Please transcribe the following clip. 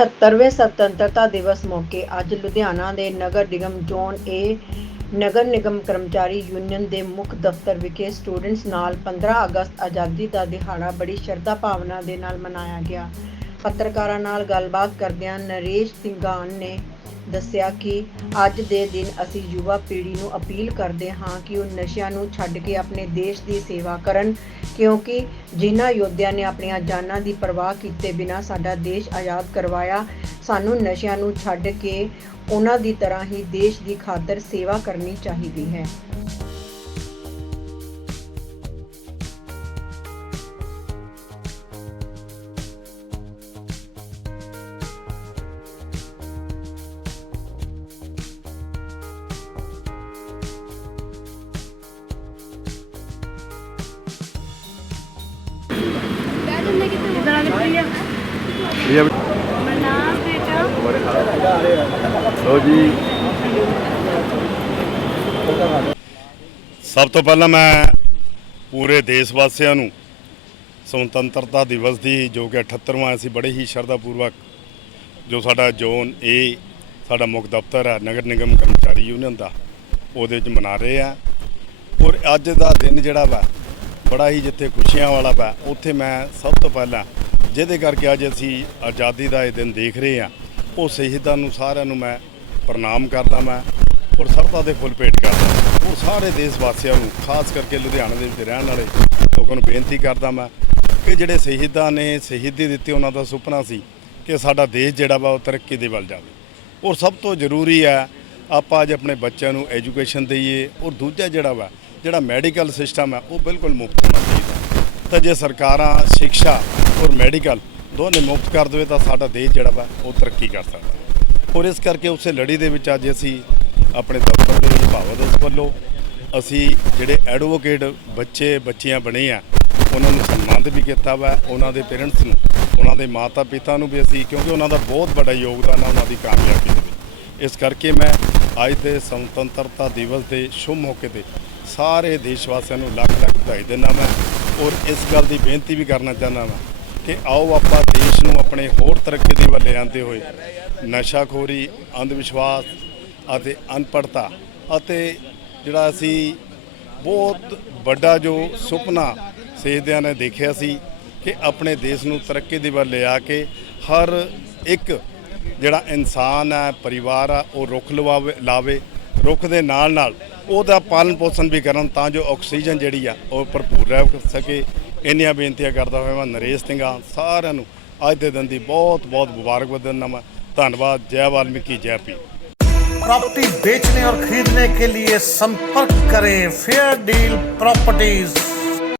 78ਵੇਂ ਸੁਤੰਤਰਤਾ ਦਿਵਸ ਮੌਕੇ ਅੱਜ ਲੁਧਿਆਣਾ ਦੇ ਨਗਰ ਨਿਗਮ ਜ਼ੋਨ ਏ ਨਗਰ ਨਿਗਮ ਕਰਮਚਾਰੀ ਯੂਨੀਅਨ ਦੇ ਮੁੱਖ ਦਫ਼ਤਰ ਵਿਖੇ ਸਟੂਡੈਂਟਸ ਨਾਲ 15 ਅਗਸਤ ਆਜ਼ਾਦੀ ਦਾ ਦਿਹਾੜਾ ਬੜੀ ਸ਼ਰਧਾ ਭਾਵਨਾ ਦੇ ਨਾਲ ਮਨਾਇਆ ਗਿਆ। ਪੱਤਰਕਾਰਾਂ ਨਾਲ ਗੱਲਬਾਤ ਕਰਦਿਆਂ ਨਰੇਸ਼ ਸਿੰਘਾਨ ਨੇ ਦੱਸਿਆ ਕਿ ਅੱਜ ਦੇ ਦਿਨ ਅਸੀਂ ਯੁਵਾ ਪੀੜ੍ਹੀ ਨੂੰ ਅਪੀਲ ਕਰਦੇ ਹਾਂ ਕਿ ਉਹ ਨਸ਼ਿਆਂ ਨੂੰ ਛੱਡ ਕੇ ਆਪਣੇ ਦੇਸ਼ ਦੀ ਸੇਵਾ ਕਰਨ ਕਿਉਂਕਿ ਜਿਨ੍ਹਾਂ ਯੋਧਿਆਂ ਨੇ ਆਪਣੀਆਂ ਜਾਨਾਂ ਦੀ ਪਰਵਾਹ ਕੀਤੇ ਬਿਨਾਂ ਸਾਡਾ ਦੇਸ਼ ਆਜ਼ਾਦ ਕਰਵਾਇਆ, ਸਾਨੂੰ ਨਸ਼ਿਆਂ ਨੂੰ ਛੱਡ ਕੇ ਉਹਨਾਂ ਦੀ ਤਰ੍ਹਾਂ ਹੀ ਦੇਸ਼ ਦੀ ਖਾਤਰ ਸੇਵਾ ਕਰਨੀ ਚਾਹੀਦੀ ਹੈ। ਇਹ ਮਨਾਸ ਵਿੱਚ ਲੋ ਜੀ। ਸਭ ਤੋਂ ਪਹਿਲਾਂ ਮੈਂ ਪੂਰੇ ਦੇਸ਼ ਵਾਸੀਆਂ ਨੂੰ ਸੁਤੰਤਰਤਾ ਦਿਵਸ ਦੀ, ਜੋ ਕਿ 78ਵਾਂ ਅਸੀਂ ਬੜੇ ਹੀ ਸ਼ਰਧਾ ਪੂਰਵਕ ਜੋ ਸਾਡਾ ਜ਼ੋਨ ਏ ਸਾਡਾ ਮੁੱਖ ਦਫ਼ਤਰ ਹੈ, ਨਗਰ ਨਿਗਮ ਕਰਮਚਾਰੀ ਯੂਨੀਅਨ ਦਾ, ਉਹਦੇ ਵਿੱਚ ਮਨਾ ਰਹੇ ਆ। ਔਰ ਅੱਜ ਦਾ ਦਿਨ ਜਿਹੜਾ ਵਾ, ਬੜਾ ਹੀ ਜਿੱਥੇ ਖੁਸ਼ੀਆਂ ਵਾਲਾ ਵਾ, ਉੱਥੇ ਮੈਂ ਸਭ ਤੋਂ ਪਹਿਲਾਂ ਜਿਹਦੇ ਕਰਕੇ ਅੱਜ ਅਸੀਂ ਆਜ਼ਾਦੀ ਦਾ ਇਹ ਦਿਨ ਦੇਖ ਰਹੇ ਆ ਉਹ ਸ਼ਹੀਦਾਂ ਨੂੰ ਸਾਰਿਆਂ ਨੂੰ ਮੈਂ ਪ੍ਰਣਾਮ ਕਰਦਾ ਮੈਂ ਔਰ ਸਰਤਾ ਦੇ ਫੁੱਲ ਭੇਟ ਕਰਦਾ ਉਹ ਸਾਰੇ ਦੇਸ਼ ਵਾਸੀਆਂ ਨੂੰ, ਖਾਸ ਕਰਕੇ ਲੁਧਿਆਣਾ ਦੇ ਵਿੱਚ ਰਹਿਣ ਵਾਲੇ ਲੋਕਾਂ ਨੂੰ ਬੇਨਤੀ ਕਰਦਾ ਮੈਂ ਕਿ ਜਿਹੜੇ ਸ਼ਹੀਦਾਂ ਨੇ ਸ਼ਹੀਦੀ ਦਿੱਤੀ ਉਹਨਾਂ ਦਾ ਸੁਪਨਾ ਸੀ ਕਿ ਸਾਡਾ ਦੇਸ਼ ਜਿਹੜਾ ਵਾ ਉਹ ਤਰੱਕੀ ਦੇ ਵੱਲ ਜਾਵੇ। ਔਰ ਸਭ ਤੋਂ ਜ਼ਰੂਰੀ ਹੈ, ਆਪਾਂ ਅੱਜ ਆਪਣੇ ਬੱਚਿਆਂ ਨੂੰ ਐਜੂਕੇਸ਼ਨ ਦਈਏ ਔਰ ਦੂਜਾ ਜਿਹੜਾ ਵਾ, ਜਿਹੜਾ ਮੈਡੀਕਲ ਸਿਸਟਮ ਹੈ, ਉਹ ਬਿਲਕੁਲ ਮੁਫਤ ਹੋਣਾ ਚਾਹੀਦਾ। ਤਾਂ ਜੇ ਸਰਕਾਰਾਂ ਸਿੱਖਿਆ ਔਰ ਮੈਡੀਕਲ ਦੋਨੇ ਮੁਫਤ ਕਰ ਦੇਵੇ ਤਾਂ ਸਾਡਾ ਦੇਸ਼ ਜਿਹੜਾ ਵਾ, ਉਹ ਤਰੱਕੀ ਕਰ ਸਕਦਾ। ਔਰ ਇਸ ਕਰਕੇ ਉਸੇ ਲੜੀ ਦੇ ਵਿੱਚ ਅੱਜ ਅਸੀਂ ਆਪਣੇ ਦਫ਼ਤਰ ਦੇ ਵਿੱਚ ਭਾਵਤ ਉਸ ਵੱਲੋਂ ਅਸੀਂ ਜਿਹੜੇ ਐਡਵੋਕੇਟ ਬੱਚੇ, ਬੱਚੀਆਂ ਬਣੇ ਆ, ਉਹਨਾਂ ਨੂੰ ਸਨਮਾਨਿਤ ਵੀ ਕੀਤਾ ਵਾ। ਉਹਨਾਂ ਦੇ ਪੇਰੈਂਟਸ ਨੂੰ, ਉਹਨਾਂ ਦੇ ਮਾਤਾ ਪਿਤਾ ਨੂੰ ਵੀ ਅਸੀਂ, ਕਿਉਂਕਿ ਉਹਨਾਂ ਦਾ ਬਹੁਤ ਵੱਡਾ ਯੋਗਦਾਨ ਆ, ਉਹਨਾਂ ਦੀ ਕਾਮਯਾਬੀ ਦੇ ਵਿੱਚ। ਇਸ ਕਰਕੇ ਮੈਂ ਅੱਜ ਦੇ ਸੁਤੰਤਰਤਾ ਦਿਵਸ ਦੇ ਸ਼ੁਭ ਮੌਕੇ ਤੇ ਸਾਰੇ ਦੇਸ਼ ਵਾਸੀਆਂ ਨੂੰ ਲੱਖ ਲੱਖ ਵਧਾਈ ਦਿੰਦਾ ਮੈਂ ਔਰ ਇਸ ਗੱਲ ਦੀ ਬੇਨਤੀ ਵੀ ਕਰਨਾ ਚਾਹੁੰਦਾ ਮੈਂ ਕਿ ਆਓ ਆਪਾਂ ਦੇਸ਼ ਨੂੰ ਆਪਣੇ ਹੋਰ ਤਰੱਕੀ ਦੇ ਵੱਲ ਲਿਆਂਦੇ ਹੋਏ ਨਸ਼ਾਖੋਰੀ ਅੰਧ ਵਿਸ਼ਵਾਸ ਅਤੇ ਅਨਪੜਤਾ ਅਤੇ ਜਿਹੜਾ ਅਸੀਂ ਬਹੁਤ ਵੱਡਾ ਜੋ ਸੁਪਨਾ ਸੇਧਿਆਂ ਨੇ ਦੇਖਿਆ ਸੀ ਕਿ ਆਪਣੇ ਦੇਸ਼ ਨੂੰ ਤਰੱਕੀ ਦੇ ਵੱਲ ਲਿਆ ਕੇ ਹਰ ਇੱਕ ਜਿਹੜਾ ਇਨਸਾਨ ਹੈ, ਪਰਿਵਾਰ ਆ ਉਹ ਰੁੱਖ ਲਵਾਵੇ, ਲਾਵੇ, ਰੁੱਖ ਦੇ ਨਾਲ ਨਾਲ ਉਹਦਾ ਪਾਲਣ ਪੋਸ਼ਣ ਵੀ ਕਰਨ ਤਾਂ ਜੋ ਆਕਸੀਜਨ ਜਿਹੜੀ ਆ ਉਹ ਭਰਪੂਰ ਰਹਿ ਸਕੇ। ਇੰਨੀਆਂ ਬੇਨਤੀਆਂ ਕਰਦਾ ਹੋਇਆ ਮੈਂ ਨਰੇਸ਼ ਸਿੰਘਾਂ ਸਾਰਿਆਂ ਨੂੰ ਅੱਜ ਦੇ ਦਿਨ ਦੀ ਬਹੁਤ ਬਹੁਤ ਮੁਬਾਰਕਬਾਦ ਦਿੰਦਾ ਮੈਂ ਧੰਨਵਾਦ ਜੈ ਵਾਲਮੀਕੀ ਜੈ ਪੀ प्रॉपर्टी बेचने और खरीदने के लिए संपर्क करें फेयर डील प्रॉपर्टीज